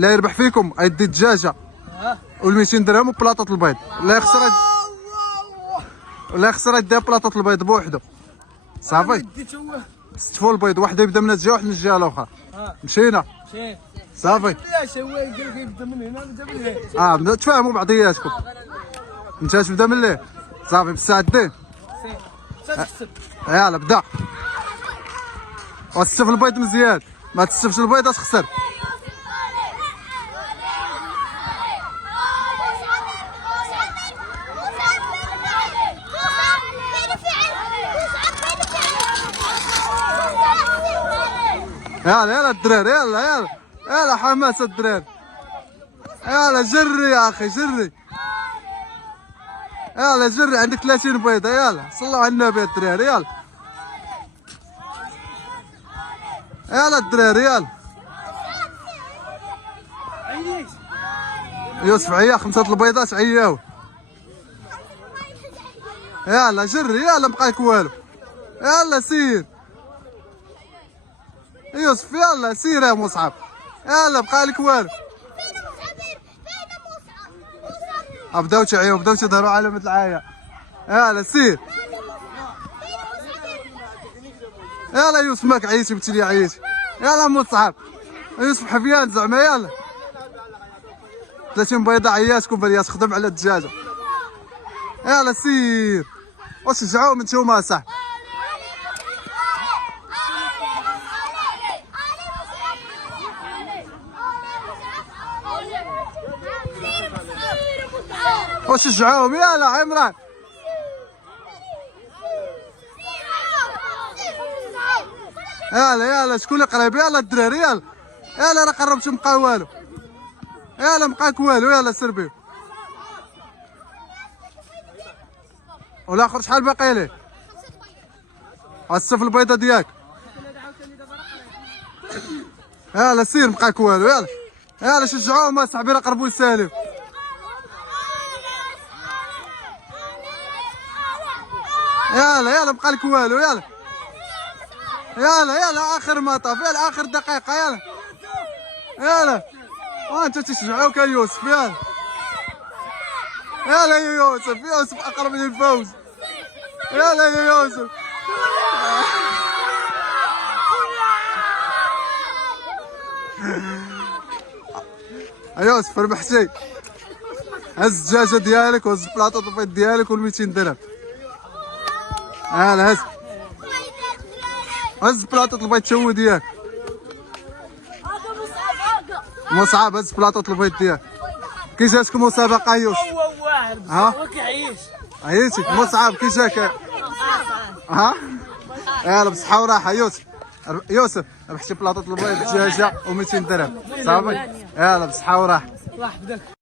لا يربح فيكم يدي الدجاجه وال200 درهم وبلاطه البيض. لا يخسر يديها بلاطه البيض بوحدو. صافي 6 فول البيض، واحد يبدا من الجهه وواحد من الجهه الاخرى. مشينا صافي. بدات تفاهموا بعضياتكم. انت تبدا من ليه؟ صافي مستعدين؟ يلا بدا. وتستف البيض مزيان، ما تستفش البيض تخسر. يلا الدراري، يلا حماس الدراري. يلا جري يا اخي جري. يلا جري، عندك 30 بيضه. يلا صلوا على النبي الدراري. يلا الدراري يلا. يوسف عيا 5 البيضات عياو. يلا جري، يلا مبقالك والو. يلا سير يوسف، يلا سير يا مصعب. يلا بقالك والو. بداو تعيو، بداو تظهروا علامة العاية. يلا سير. يلا يوسف ماك عييتي قلت لي عييتي. يلا مصعب يوسف حفيان زعما. يلا 30 بيضة عياتكم بليات، خدم على الدجاجة. يلا سير وشجعوهم نتوما صح. وشجعوهم. يلا عمران. يلا شكون قريب؟ يلا الدراري يلا راه قربت مبقى والو. يلا مبقاك والو. يلا سربيو. والاخر شحال باقي ليه؟ الصف البيضه ديالك. يلا سير مبقاك والو. يلا شجعوهم اصاحبي، راه قربوا يساليو. يلا مبقالك والو. يلا اخر مطاف. يلا اخر دقيقه. يلا وانت تشجعوك يا يوسف. يلا يا يوسف اقرب للفوز. يلا يا يوسف. يوسف ربحتي. هز الدجاجه ديالك وهز بلاطه البيض ديالك وال200 درهم. يلا هز بلاطه البيض تشوي ديالك. مصعب هز بلاطه البيض ديالك. كي جاتكم مسابقه يوسف؟ ها عييتي مصعب كي جاك؟ يلا بصحه وراحه. يوسف ربحتي بلاطه البيض دجاجه و200 درهم. صافي يلا بصحه وراحه.